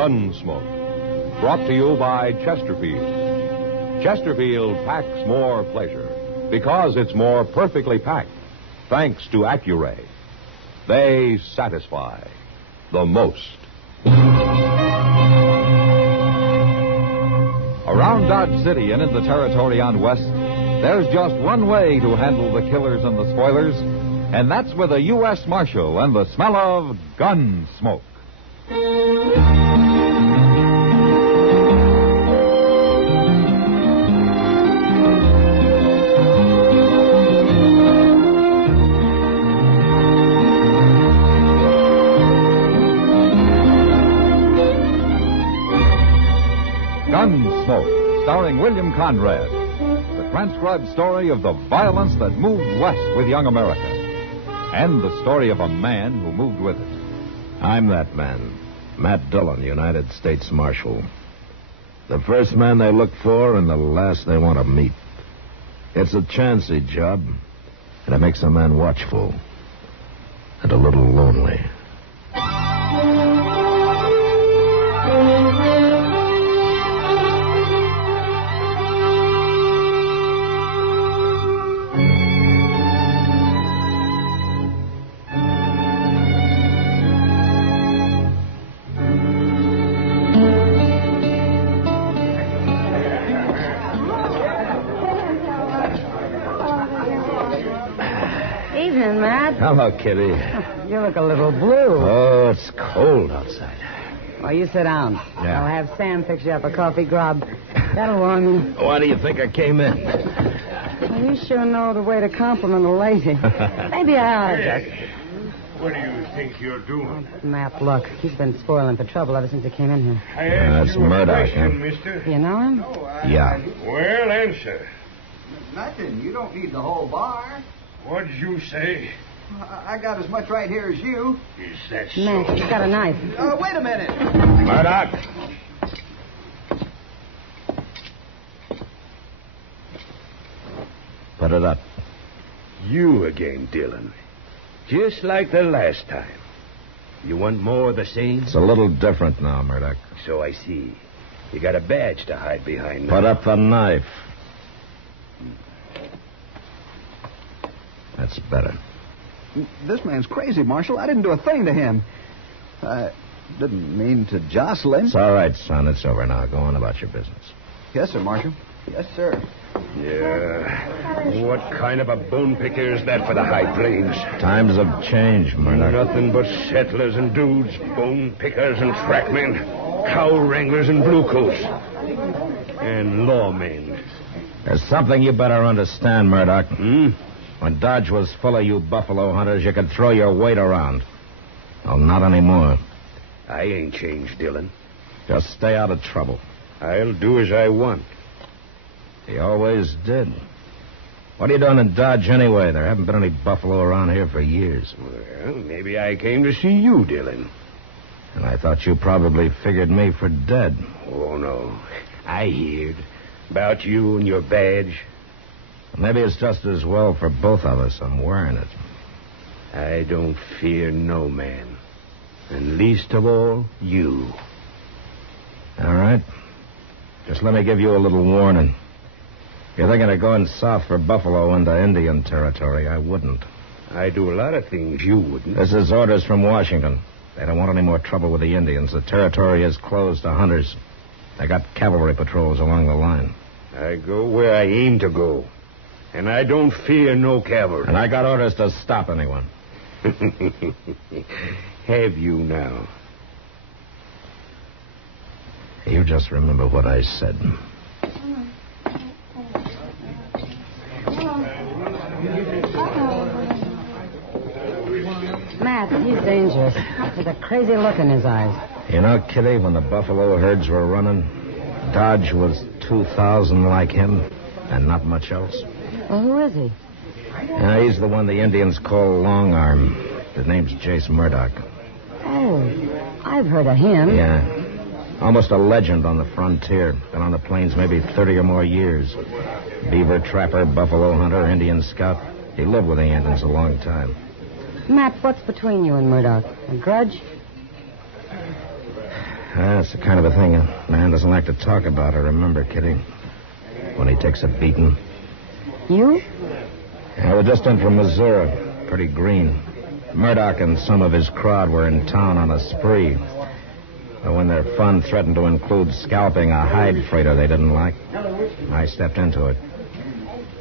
Gunsmoke. Brought to you by Chesterfield. Chesterfield packs more pleasure because it's more perfectly packed, thanks to Accuray. They satisfy the most. Around Dodge City and in the territory on West, there's just one way to handle the killers and the spoilers, and that's with a U.S. Marshal and the smell of Gunsmoke. Gunsmoke, starring William Conrad. The transcribed story of the violence that moved west with young America. And the story of a man who moved with it. I'm that man, Matt Dillon, United States Marshal. The first man they look for and the last they want to meet. It's a chancy job, and it makes a man watchful and a little lonely. Hello, Kitty. You look a little blue. Oh, it's cold outside. Well, you sit down. Yeah. I'll have Sam fix you up a coffee grub. That'll warm you. Why do you think I came in? Well, you sure know the way to compliment a lady. Maybe I ought to just... What do you think you're doing? Matt, look. He's been spoiling for trouble ever since he came in here. I asked That's you a Murdoch, question, huh? mister. Do you know him? Yeah. Well, answer. Nothing. You don't need the whole bar. What'd you say? I got as much right here as you. Is that so? Matt, he's got a knife. Wait a minute. Murdoch! Put it up. You again, Dillon. Just like the last time. You want more of the same? It's a little different now, Murdoch. So I see. You got a badge to hide behind now. Put up the knife. That's better. This man's crazy, Marshal. I didn't do a thing to him. I didn't mean to jostle him. It's all right, son. It's over now. Go on about your business. Yes, sir, Marshal. Yes, sir. Yeah. What kind of a bone picker is that for the high plains? Times have changed, Murdoch. Nothing but settlers and dudes, bone pickers and trackmen, cow wranglers and bluecoats, and lawmen. There's something you better understand, Murdoch. Hmm? When Dodge was full of you buffalo hunters, you could throw your weight around. Well, not anymore. I ain't changed, Dillon. Just stay out of trouble. I'll do as I want. He always did. What are you doing in Dodge anyway? There haven't been any buffalo around here for years. Well, maybe I came to see you, Dillon. And I thought you probably figured me for dead. Oh, no. I heard about you and your badge. Maybe it's just as well for both of us I'm wearing it. I don't fear no man. And least of all, you. All right. Just let me give you a little warning. If you're thinking of going south for buffalo into Indian territory, I wouldn't. I do a lot of things you wouldn't. This is orders from Washington. They don't want any more trouble with the Indians. The territory is closed to hunters. They got cavalry patrols along the line. I go where I aim to go. And I don't fear no cavalry. And I got orders to stop anyone. Have you now? You just remember what I said. Matt, he's dangerous. With a crazy look in his eyes. You know, Kitty, when the buffalo herds were running, Dodge was 2,000 like him and not much else. Well, who is he? He's the one the Indians call Long Arm. His name's Jace Murdoch. Oh, I've heard of him. Yeah. Almost a legend on the frontier. Been on the plains maybe 30 or more years. Beaver trapper, buffalo hunter, Indian scout. He lived with the Indians a long time. Matt, what's between you and Murdoch? A grudge? That's the kind of a thing a man doesn't like to talk about or remember, Kitty. When he takes a beating. You? Yeah, we're just in from Missouri. Pretty green. Murdoch and some of his crowd were in town on a spree. But when their fun threatened to include scalping a hide freighter they didn't like, I stepped into it.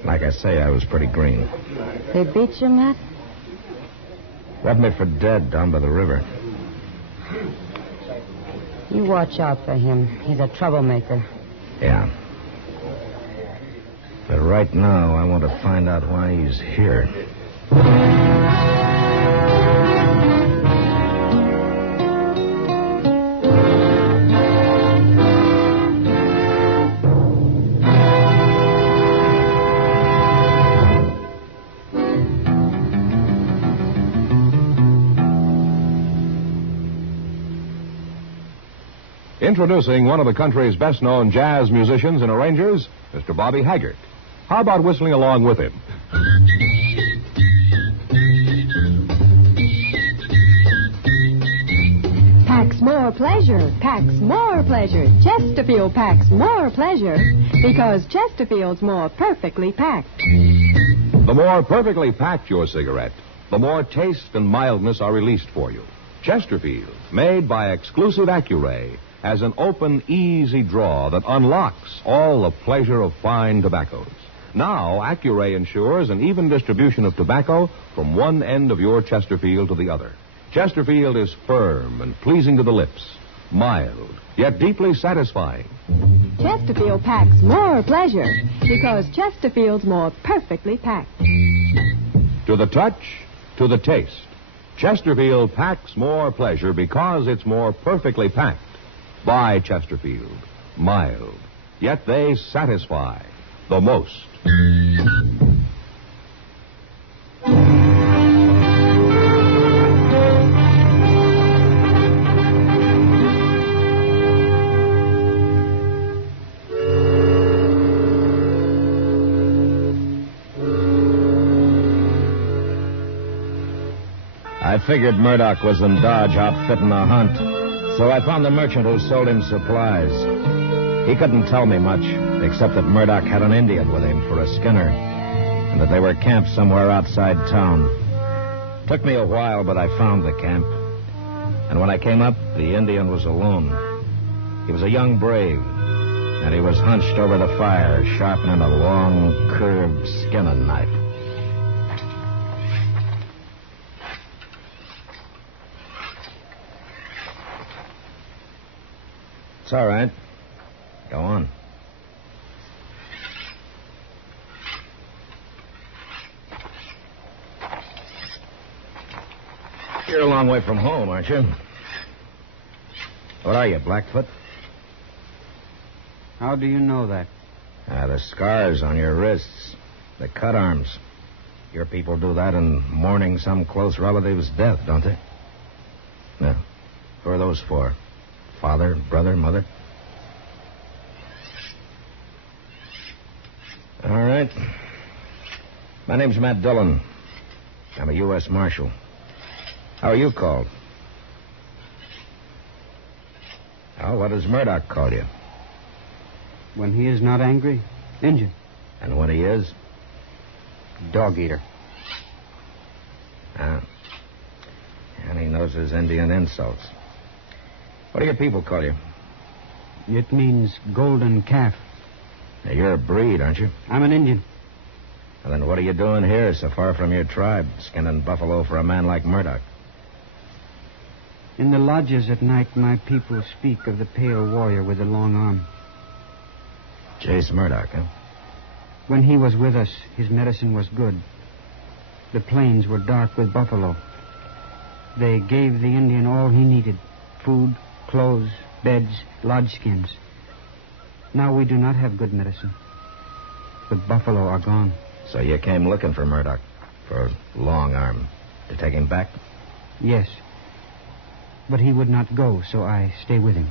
Like I say, I was pretty green. They beat you, Matt? Left me for dead down by the river. You watch out for him. He's a troublemaker. Yeah. But right now, I want to find out why he's here. Introducing one of the country's best-known jazz musicians and arrangers, Mr. Bobby Haggart. How about whistling along with him? Packs more pleasure, packs more pleasure. Chesterfield packs more pleasure because Chesterfield's more perfectly packed. The more perfectly packed your cigarette, the more taste and mildness are released for you. Chesterfield, made by exclusive Accuray, has an open, easy draw that unlocks all the pleasure of fine tobaccos. Now, Accuray ensures an even distribution of tobacco from one end of your Chesterfield to the other. Chesterfield is firm and pleasing to the lips, mild, yet deeply satisfying. Chesterfield packs more pleasure because Chesterfield's more perfectly packed. To the touch, to the taste, Chesterfield packs more pleasure because it's more perfectly packed. By Chesterfield, mild, yet they satisfy the most. I figured Murdoch was in Dodge outfitting a hunt, so I found the merchant who sold him supplies. He couldn't tell me much, except that Murdoch had an Indian with him for a skinner, and that they were camped somewhere outside town. Took me a while, but I found the camp. And when I came up, the Indian was alone. He was a young brave, and he was hunched over the fire, sharpening a long, curved skinning knife. It's all right. Go on. You're a long way from home, aren't you? What are you, Blackfoot? How do you know that? The scars on your wrists. The cut arms. Your people do that in mourning some close relative's death, don't they? No. Who are those for? Father, brother, mother? All right. My name's Matt Dillon. I'm a U.S. Marshal. How are you called? Oh, what does Murdoch call you? When he is not angry, Injun. And when he is? Dog eater. Ah. And he knows his Indian insults. What do your people call you? It means golden calf. Now, you're a breed, aren't you? I'm an Indian. Well, then what are you doing here so far from your tribe, skinning buffalo for a man like Murdoch? In the lodges at night, my people speak of the pale warrior with the long arm. Jace Murdoch, huh? When he was with us, his medicine was good. The plains were dark with buffalo. They gave the Indian all he needed: food, clothes, beds, lodge skins. Now we do not have good medicine. The buffalo are gone. So you came looking for Murdoch, for Long Arm, to take him back? Yes. But he would not go, so I stay with him.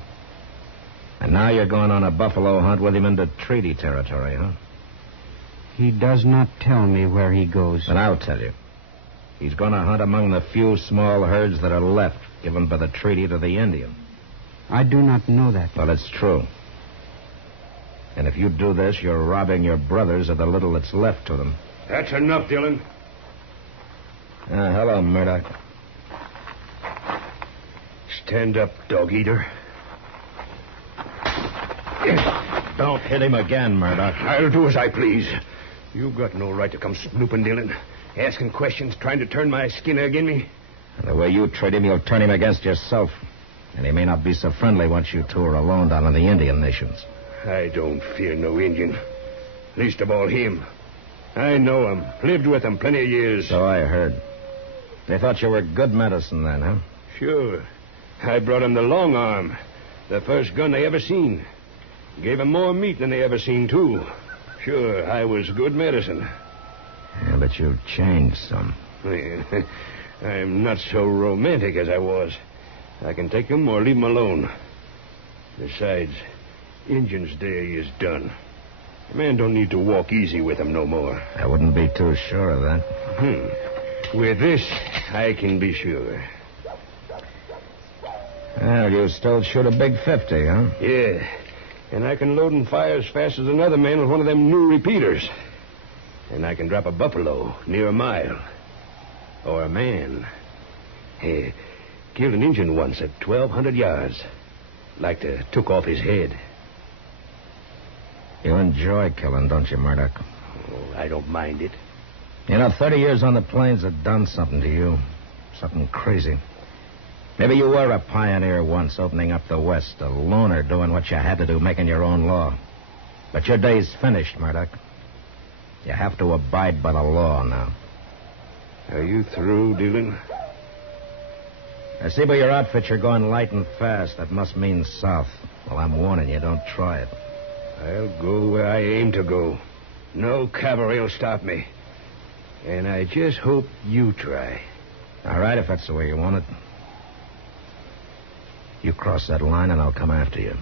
And now you're going on a buffalo hunt with him into treaty territory, huh? He does not tell me where he goes. Then I'll tell you. He's going to hunt among the few small herds that are left, given by the treaty to the Indian. I do not know that. Well, it's true. And if you do this, you're robbing your brothers of the little that's left to them. That's enough, Dillon. Hello, Murdoch. Stand up, dog-eater. Don't hit him again, Murdoch. I'll do as I please. You've got no right to come snooping, Dillon. Asking questions, trying to turn my skin agin me. And the way you treat him, you'll turn him against yourself. And he may not be so friendly once you two are alone down in the Indian nations. I don't fear no Indian. Least of all him. I know him. Lived with him plenty of years. So I heard. They thought you were good medicine then, huh? Sure. I brought him the long arm. The first gun they ever seen. Gave him more meat than they ever seen, too. Sure, I was good medicine. Yeah, but you've changed some. I'm not so romantic as I was. I can take him or leave him alone. Besides, Injun's day is done. A man don't need to walk easy with him no more. I wouldn't be too sure of that. With this, I can be sure. Well, you still shoot a big 50, huh? Yeah. And I can load and fire as fast as another man with one of them new repeaters. And I can drop a buffalo near a mile. Or a man. Hey, killed an Injun once at 1,200 yards. Like to took off his head. You enjoy killing, don't you, Murdoch? Oh, I don't mind it. You know, 30 years on the plains have done something to you. Something crazy. Maybe you were a pioneer once, opening up the West, a loner doing what you had to do, making your own law. But your day's finished, Murdoch. You have to abide by the law now. Are you through, Dillon? I see by your outfit you're going light and fast. That must mean south. Well, I'm warning you, don't try it. I'll go where I aim to go. No cavalry will stop me. And I just hope you try. All right, if that's the way you want it. You cross that line and I'll come after you.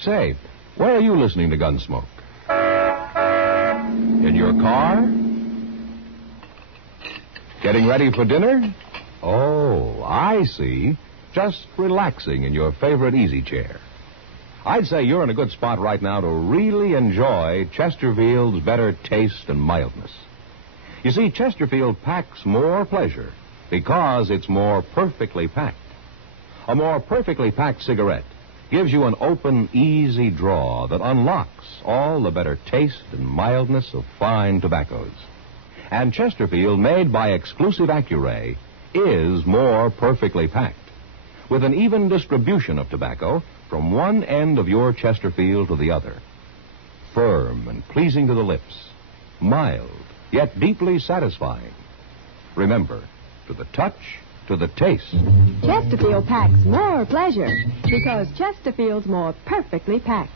Say, where are you listening to Gunsmoke? In your car? Getting ready for dinner? Oh, I see. Just relaxing in your favorite easy chair. I'd say you're in a good spot right now to really enjoy Chesterfield's better taste and mildness. You see, Chesterfield packs more pleasure because it's more perfectly packed. A more perfectly packed cigarette gives you an open, easy draw that unlocks all the better taste and mildness of fine tobaccos. And Chesterfield, made by exclusive Accuray, is more perfectly packed, with an even distribution of tobacco from one end of your Chesterfield to the other. Firm and pleasing to the lips, mild, yet deeply satisfying. Remember, to the touch, to the taste. Chesterfield packs more pleasure because Chesterfield's more perfectly packed.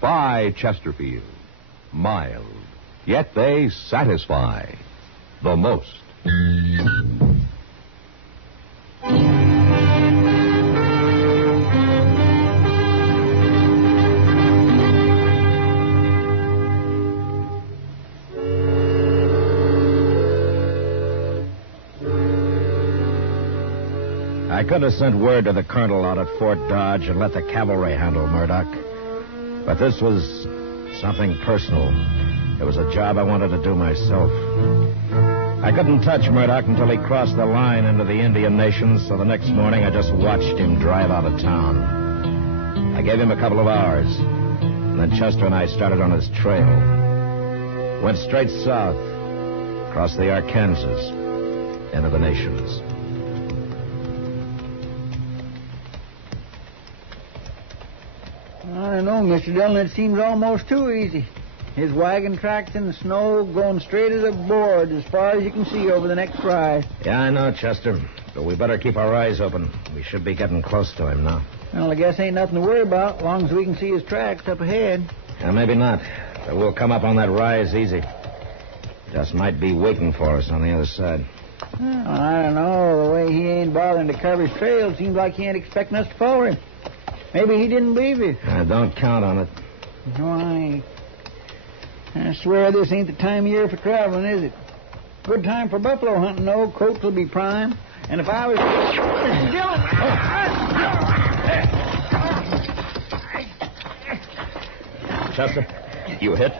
By Chesterfield. Mild, yet they satisfy the most. I could have sent word to the colonel out at Fort Dodge and let the cavalry handle Murdoch. But this was something personal. It was a job I wanted to do myself. I couldn't touch Murdoch until he crossed the line into the Indian nations, so the next morning I just watched him drive out of town. I gave him a couple of hours, and then Chester and I started on his trail. Went straight south, across the Arkansas, into the nations. I don't know, Mr. Dillon. It seems almost too easy. His wagon tracks in the snow, going straight as a board as far as you can see over the next rise. Yeah, I know, Chester. But we better keep our eyes open. We should be getting close to him now. Well, I guess ain't nothing to worry about, as long as we can see his tracks up ahead. Yeah, maybe not. But we'll come up on that rise easy. Just might be waiting for us on the other side. Well, I don't know. The way he ain't bothering to cover his trail seems like he ain't expecting us to follow him. Maybe he didn't believe you. Don't count on it. No, I ain't. I swear this ain't the time of year for traveling, is it? Good time for buffalo hunting, though. Coats will be prime. And if I was... Chester, you hit?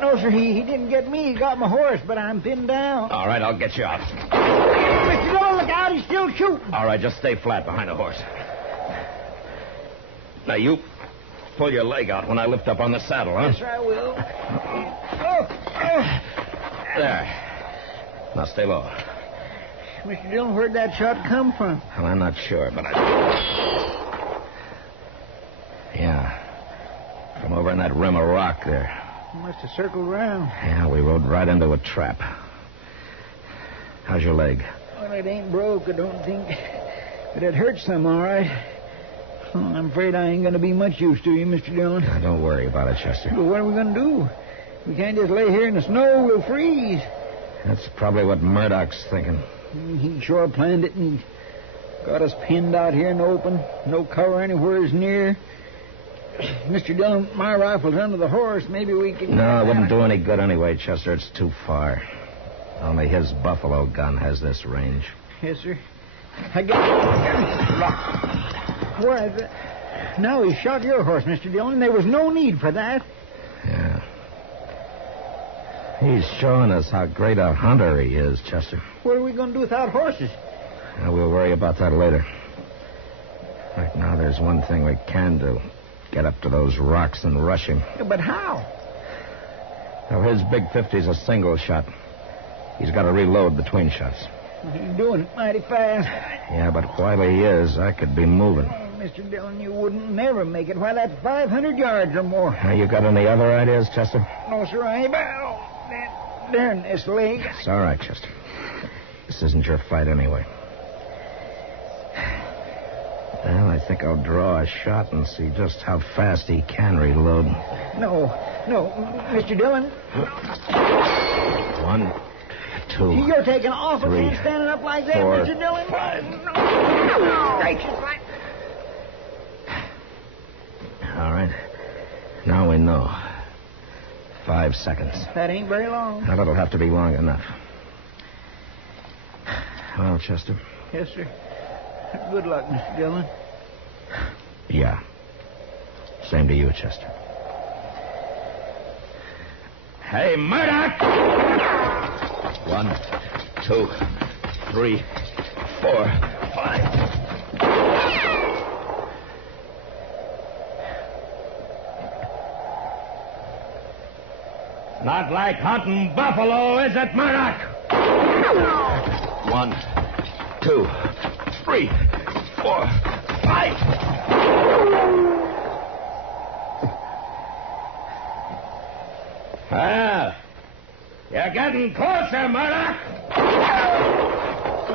No, sir, he didn't get me. He got my horse, but I'm pinned down. All right, I'll get you out. Mr. Dillon, look out. He's still shooting. All right, just stay flat behind the horse. Now, you pull your leg out when I lift up on the saddle, huh? Yes, sir, I will. There. Now, stay low. Mr. Dillon, where'd that shot come from? Well, I'm not sure, but Yeah. From over in that rim of rock there. He must have circled around. Yeah, we rode right into a trap. How's your leg? Well, it ain't broke, I don't think. But it hurts some, all right. Well, I'm afraid I ain't going to be much use to you, Mr. Dillon. Now, don't worry about it, Chester. Well, what are we going to do? We can't just lay here in the snow. We'll freeze. That's probably what Murdoch's thinking. He sure planned it, and he got us pinned out here in the open. No cover anywhere is near. Mr. Dillon, my rifle's under the horse. Maybe we can... No, it wouldn't do any good anyway, Chester. It's too far. Only his buffalo gun has this range. Yes, sir. I guess... What? No, he shot your horse, Mr. Dillon. There was no need for that. Yeah. He's showing us how great a hunter he is, Chester. What are we going to do without horses? We'll worry about that later. Right now, there's one thing we can do. Get up to those rocks and rush him. Yeah, but how? Now, his big 50's a single shot. He's got to reload between shots. He's doing it mighty fast. Yeah, but while he is, I could be moving. Oh, Mr. Dillon, you wouldn't never make it. Why, that's 500 yards or more. Now, you got any other ideas, Chester? No, sir, I ain't. Oh, darn this leg. It's all right, Chester. This isn't your fight anyway. Well, I think I'll draw a shot and see just how fast he can reload. No, Mr. Dillon. 1, 2. You're taking awful 3, chance standing up like that, 4, Mr. Dillon. 5. No. Gracious, like... All right. Now we know. 5 seconds. That ain't very long. Now, that'll have to be long enough. Well, Chester? Yes, sir. Good luck, Mr. Dillon. Yeah. Same to you, Chester. Hey, Murdoch! 1, 2, 3, 4, 5. Not like hunting buffalo, is it, Murdoch? 1, 2, 3, 4, 5. Well, you're getting closer, Murdoch.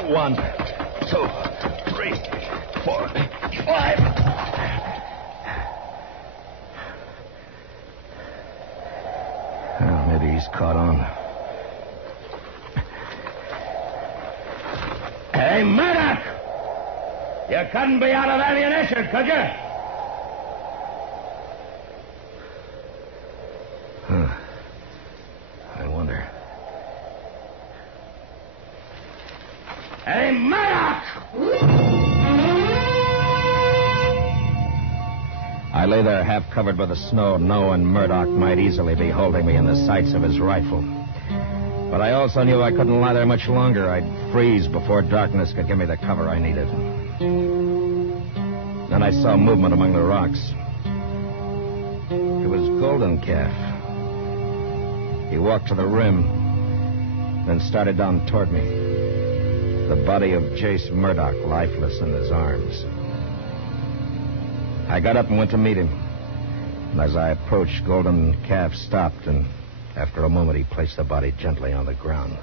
1, 2, 3, 4, 5. Well, maybe he's caught on. Hey, Murdoch! You couldn't be out of ammunition, could you? Huh. I wonder. Hey, Murdoch! I lay there half covered by the snow, knowing Murdoch might easily be holding me in the sights of his rifle. But I also knew I couldn't lie there much longer. I'd freeze before darkness could give me the cover I needed. Then I saw movement among the rocks. It was Golden Calf. He walked to the rim, then started down toward me. The body of Jace Murdoch, lifeless in his arms. I got up and went to meet him. And as I approached, Golden Calf stopped, and after a moment, he placed the body gently on the ground.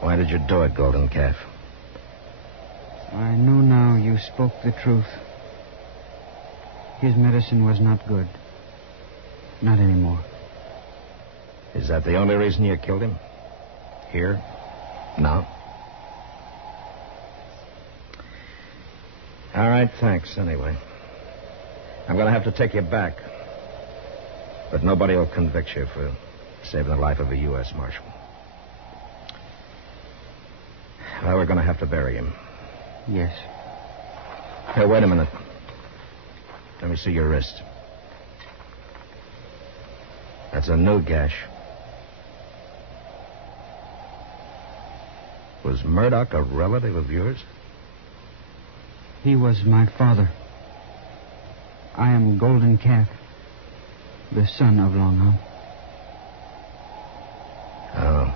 Why did you do it, Golden Calf? I know now you spoke the truth. His medicine was not good. Not anymore. Is that the only reason you killed him? Here? No? All right, thanks, anyway. I'm going to have to take you back. But nobody will convict you for saving the life of a U.S. Marshal. Well, we're going to have to bury him. Yes. Here, wait a minute. Let me see your wrist. That's a new gash. Was Murdoch a relative of yours? He was my father. I am Golden Calf, the son of Long Arm. Oh.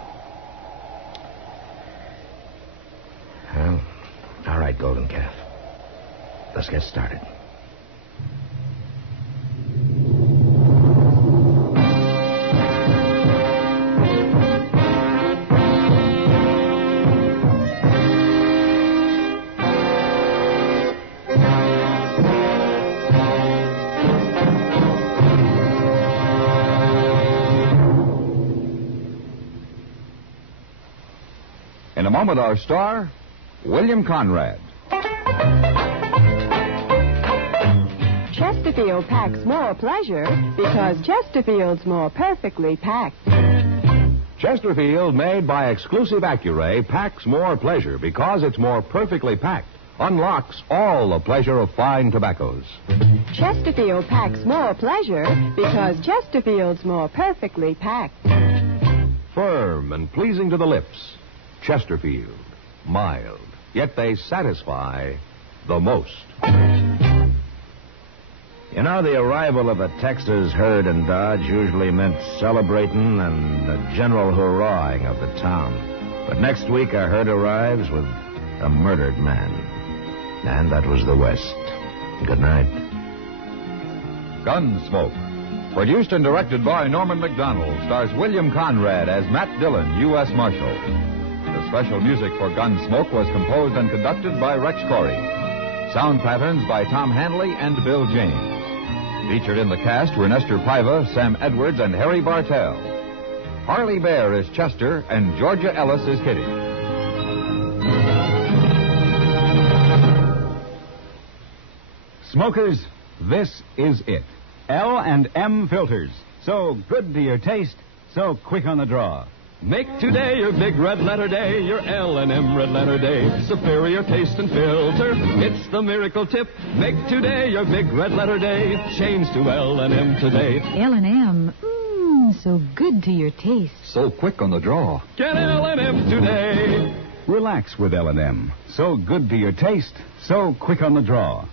Well, all right, Golden Calf. Let's get started. In a moment, our star, William Conrad. Chesterfield packs more pleasure because Chesterfield's more perfectly packed. Chesterfield, made by exclusive Accuray, packs more pleasure because it's more perfectly packed. Unlocks all the pleasure of fine tobaccos. Chesterfield packs more pleasure because Chesterfield's more perfectly packed. Firm and pleasing to the lips. Chesterfield. Mild. Yet they satisfy the most. You know, the arrival of a Texas herd in Dodge usually meant celebrating and a general hurrahing of the town. But next week, our herd arrives with a murdered man. And that was the West. Good night. Gunsmoke. Produced and directed by Norman Macdonnell, stars William Conrad as Matt Dillon, U.S. Marshal. The special music for Gunsmoke was composed and conducted by Rex Corey. Sound patterns by Tom Hanley and Bill James. Featured in the cast were Nestor Paiva, Sam Edwards, and Harry Bartell. Harley Bear is Chester, and Georgia Ellis is Kitty. Smokers, this is it. L&M filters. So good to your taste, so quick on the draw. Make today your big red letter day, your L&M red letter day. Superior taste and filter, it's the miracle tip. Make today your big red letter day. Change to L&M today. L&M, so good to your taste. So quick on the draw. Get L&M today. Relax with L&M. So good to your taste, so quick on the draw.